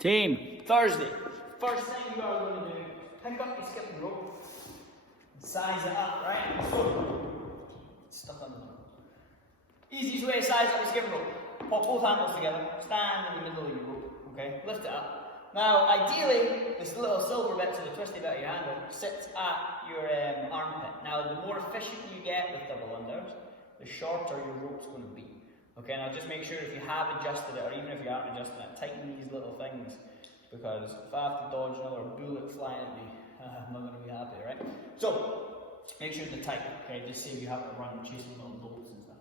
Team, Thursday. First thing you are going to do, pick up your skipping rope, and size it up, right? So, stuck on the rope. Easiest way to size up your skipping rope. Pop both handles together, stand in the middle of your rope, okay? Lift it up. Now, ideally, this little silver bit, so the twisty bit of your handle, sits at your armpit. Now, the more efficient you get with double unders, the shorter your rope's going to be. Okay, now just make sure if you have adjusted it, or even if you aren't adjusting it, tighten these little things, because if I have to dodge another bullet flying at me, I'm not going to be happy, right? So, make sure they're tight, okay, just save you having to run chasing little bolts and stuff.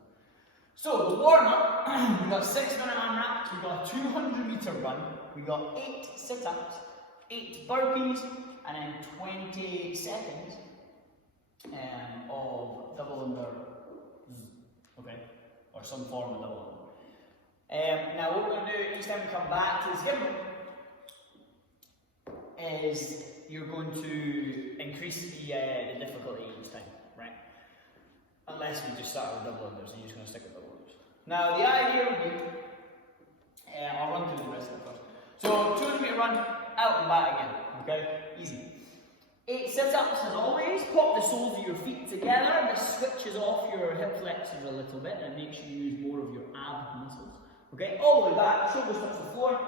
So, the warm-up, we've got 6-minute AMRAPs, we've got a 200-meter run, we've got 8 sit-ups, 8 burpees, and then 20 seconds of double under, okay? Or some form of double under. Now what we're going to do each time we come back to the skip rope is you're going to increase the difficulty each time, right? Unless we just start with double unders and you're just going to stick with double unders. Now the idea would be, I'll run through the rest of it first. So 200-meter run, out and back again, okay? Easy. 8 sit-ups as always, pop the soles of your feet together, this switches off your hip flexors a little bit and makes you use more of your ab muscles. Okay, all the way back, shoulders touch the floor,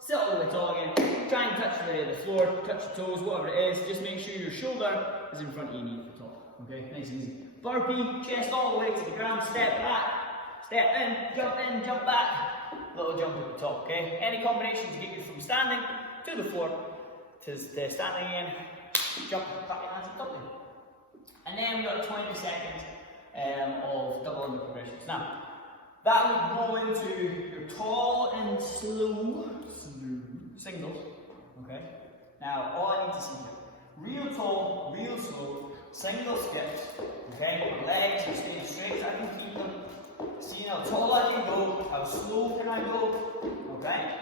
sit all the way tall again, try and touch the floor, touch your toes, whatever it is, just make sure your shoulder is in front of your knee at the top. Okay, nice and easy. Burpee, chest all the way to the ground, step back, step in, jump back, little jump at the top, okay? Any combination to get you from standing to the floor to standing again. Jump, clap your hands up, and then we've got 20 seconds of double under progressions. Now, that would go into your tall and slow singles, okay? Now, all I need to see here, real tall, real slow, single skips, okay? My legs are staying straight so I can keep them. See how tall I can go, how slow can I go, okay?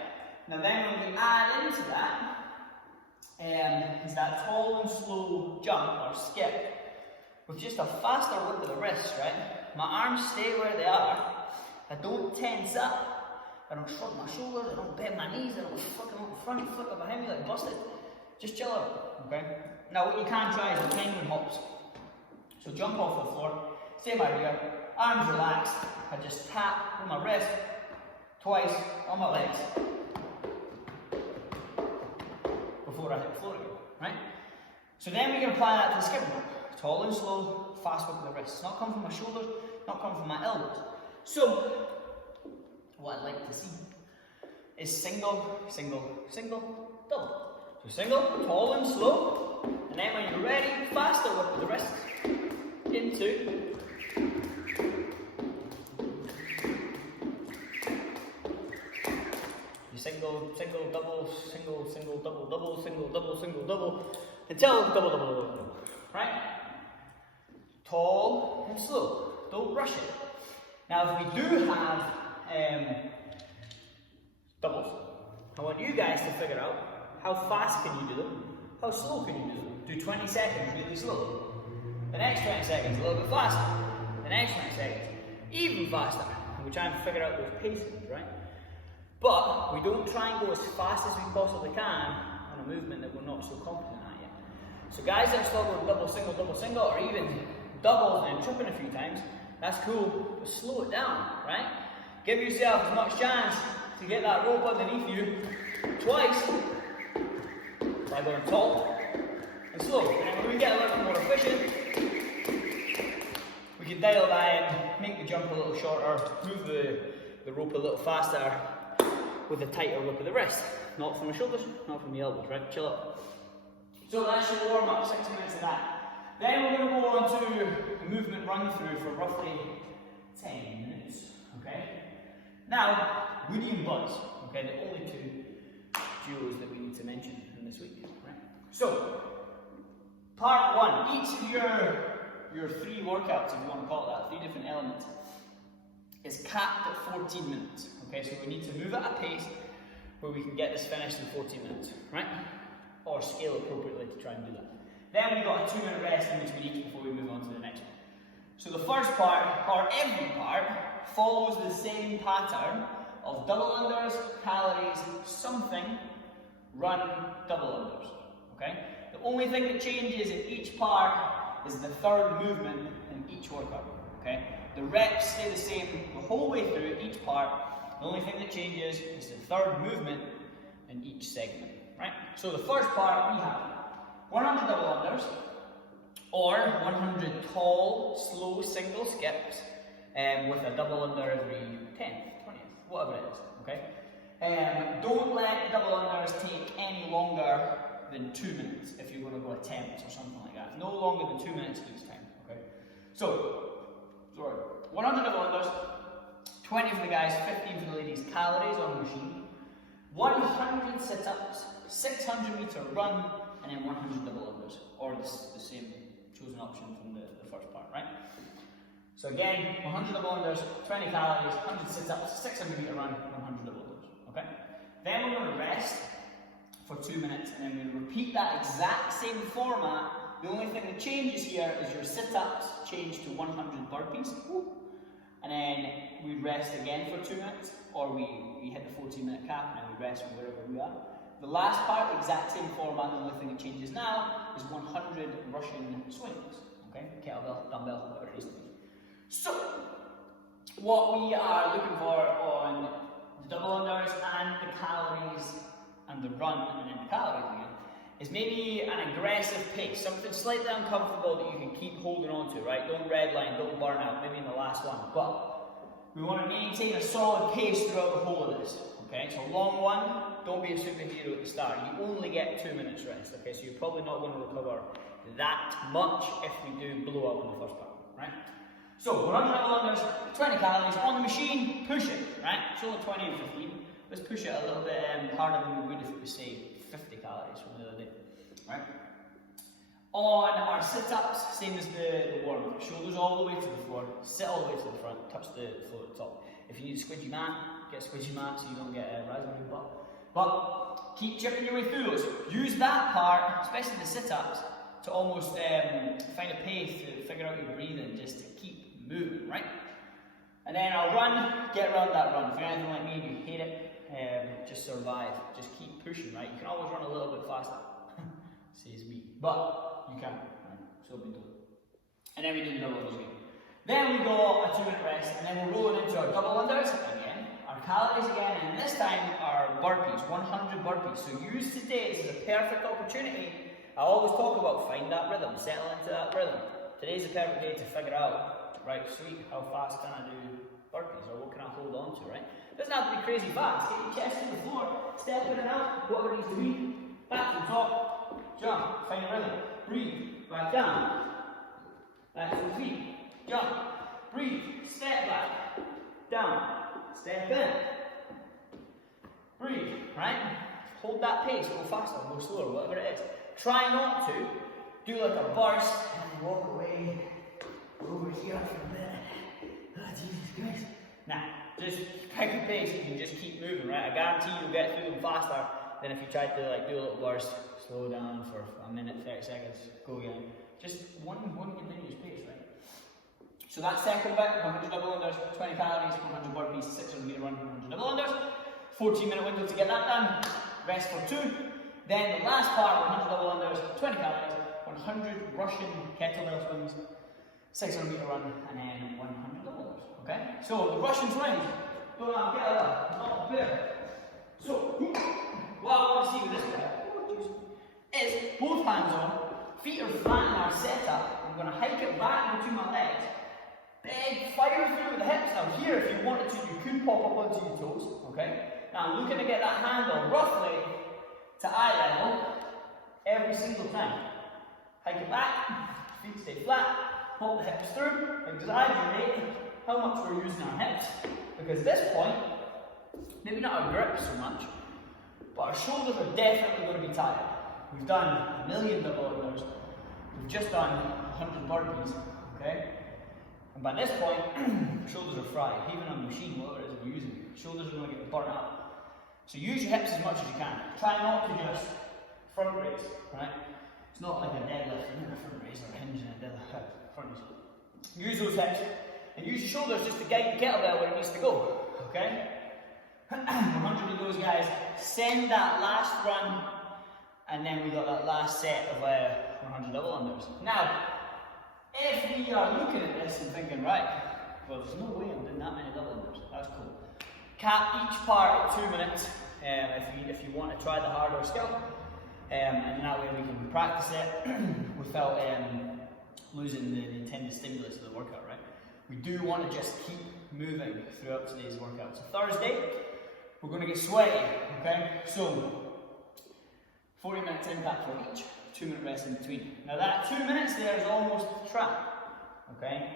Now then when we add into that, is that tall and slow jump or skip with just a faster whip of the wrists, right? My arms stay where they are. I don't tense up. I don't shrug my shoulders. I don't bend my knees. I don't flick them up in front, flick up behind me like busted. Just chill out, okay? Now what you can try is the penguin hops. So jump off the floor, stay by here, arms relaxed. I just tap with my wrist twice on my legs before I hit the floor again, right? So then we can apply that to the skip rope. Tall and slow, fast whip of the wrists. Not come from my shoulders, not come from my elbows. So, what I'd like to see is single, single, single, double. So single, tall and slow, and then when you're ready, faster whip of the wrists into single, single, double, single, single, double, double, single, double, single, double, until double, double, double, double, right? Tall and slow, don't rush it. Now if we do have doubles, I want you guys to figure out how fast can you do them, how slow can you do them. Do 20 seconds really slow, the next 20 seconds a little bit faster, the next 20 seconds even faster, and we try and figure out those paces, right? But we don't try and go as fast as we possibly can on a movement that we're not so competent at yet. So guys that are still going double, single, or even doubles and tripping a few times, that's cool, but slow it down, right? Give yourself as much chance to get that rope underneath you twice by going tall and slow. And when we get a little bit more efficient, we can dial that in, make the jump a little shorter, move the rope a little faster, with a tighter whip of the wrist. Not from the shoulders, not from the elbows, right? Chill out. So that's your warm up, 6 minutes of that. Then we're going to go on to a movement run through for roughly 10 minutes, okay? Now, Woody and Buzz, okay, the only two duos that we need to mention in this week, right? So, part one, each of your 3 workouts, if you want to call it that, 3 different elements, is capped at 14 minutes. Okay, so we need to move at a pace where we can get this finished in 14 minutes, right? Or scale appropriately to try and do that. Then we've got a 2-minute rest in between each before we move on to the next one. So the first part, or every part, follows the same pattern of double unders, calories, something, run double unders. Okay? The only thing that changes in each part is the third movement in each workout. Okay? The reps stay the same the whole way through each part. The only thing that changes is the third movement in each segment. Right? So the first part we have 100 double unders or 100 tall, slow single skips with a double under every 10th, 20th, whatever it is. Okay? Don't let the double unders take any longer than 2 minutes if you're going to go attempts or something like that. No longer than 2 minutes each time. Okay? So, 100 double unders, 20 for the guys, 15 for the ladies, calories on the machine, 100 sit-ups, 600 meter run, and then 100 double unders, or the same chosen option from the first part, right? So again, 100 double unders, 20 calories, 100 sit-ups, 600 meter run, 100 double unders, okay? Then we're going to rest for 2 minutes, and then we repeat that exact same format. The only thing that changes here is your sit-ups change to 100 burpees, and then we rest again for 2 minutes, or we hit the 14-minute cap, and then we rest wherever we are. The last part, exact same format, the only thing that changes now is 100 Russian swings, okay? Kettlebell, dumbbell, whatever it is. So, what we are looking for on the double unders and the calories and the run and then the calories again is maybe an aggressive pace, something slightly uncomfortable that you can keep holding on to, right? Don't redline, don't burn out, maybe in the last one, but we want to maintain a solid pace throughout the whole of this, okay? So long one, don't be a superhero at the start. You only get 2 minutes rest, okay? So you're probably not going to recover that much if we do blow up in the first part, right? So, 100 double unders, 20 calories on the machine, push it, right? It's only 20 and 15. Let's push it a little bit harder than we would if it was, say, 50 calories from the other day, right? On our sit-ups, same as the warm-up. Shoulders all the way to the floor, sit all the way to the front, touch the floor at the top. If you need a squidgy mat, get a squidgy mat so you don't get a raspberry butt. But keep chipping your way through those. Use that part, especially the sit-ups, to almost find a pace to figure out your breathing, just to keep moving, right? And then I'll run, get around that run. If you're anything like me and you hate it, just survive. Just keep pushing, right? You can always run a little bit faster, says me. But you can, right? So be done. And then we do the double unders again. Then we go a 2 minute rest, and then we're rolling into our double unders again, our calories again, and this time our burpees, 100 burpees. So use today as a perfect opportunity. I always talk about find that rhythm, settle into that rhythm. Today's the perfect day to figure out, right, sweet, how fast can I do burpees, or what can I hold on to, right? It doesn't have to be crazy fast. Get your chest to the floor, step in and out, whatever it needs to be. Back to the top, jump, find a rhythm, breathe, back down, back to the feet, jump, breathe, step back, down, step in, breathe, right? Hold that pace, go faster, go slower, whatever it is. Try not to do like a burst and walk away over here for a bit. Oh, Jesus Christ. Nah, just pick a pace and you just keep moving, right? I guarantee you'll get through them faster than if you tried to like do a little burst, slow down for a minute, 30 seconds, go again. Just one continuous pace, right? So that second bit, 100 double unders, 20 calories, 100 burpees, 600 meter run, 100 double unders. 14-minute window to get that done. Rest for 2. Then the last part, 100 double unders, 20 calories, 100 Russian kettlebell swings, 600 meter run, and then 100 double unders. Okay? So the Russian swings, don't have kettlebell, not prepared. So what I want to see with this guy is both hands on, feet are flat in our setup. I'm going to hike it back between my legs. Big fire through with the hips. Now here, if you wanted to, you could pop up onto your toes. Okay? Now I'm looking to get that handle roughly to eye level every single time. Hike it back, feet stay flat, pop the hips through, exaggerate how much we're using our hips, because at this point, maybe not our grip so much, but our shoulders are definitely going to be tired. We've done 1,000,000 double unders, we've just done 100 burpees, okay? And by this point, shoulders are fried, even on the machine, whatever it is we're using, shoulders are going to get burnt up. So use your hips as much as you can. Try not to just front raise, right? It's not like a deadlift, you're not a front raise or a hinge in a deadlift. Front raise. Use those hips and use your shoulders just to guide the kettlebell where it needs to go, okay? 100 of those guys, send that last run, and then we got that last set of 100 double unders. Now, if we are looking at this and thinking, right, well, there's no way I'm doing that many double unders, that's cool. Cap each part at 2 minutes if you want to try the harder skill, and that way we can practice it without losing the intended stimulus of the workout, right? We do want to just keep moving throughout today's workout. So Thursday, we're going to get sweaty, okay? So 40 minutes impact for each, 2 minute rest in between. Now that 2 minutes there is almost a trap, okay?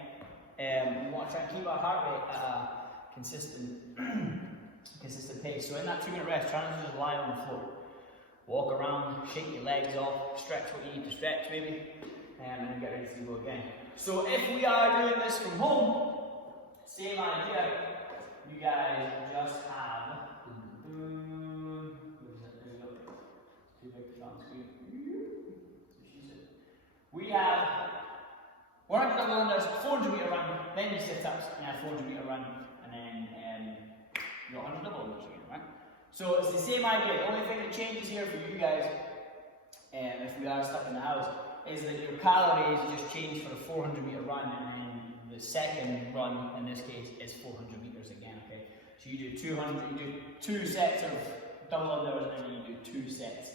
We want to try and keep our heart rate at a consistent pace. So in that 2 minute rest, try not to just lie on the floor. Walk around, shake your legs off, stretch what you need to stretch maybe, and then get ready to go again. So if we are doing this from home, same idea, you guys just have, we have 100 double unders, 400 meter run, then your sit-ups, and a 400 meter run, and then your 100 double unders again, right? So it's the same idea. The only thing that changes here for you guys, if we are stuck in the house, is that your calories just change for the 400 meter run, and then the second run in this case is 400 meters again, okay? So you do 2 sets of double unders, and then you do 2 sets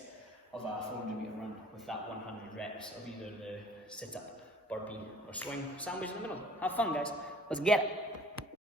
of a 400 meter run with that 100 reps of either the sit up, burpee, or swing sandwich in the middle. Have fun, guys. Let's get it.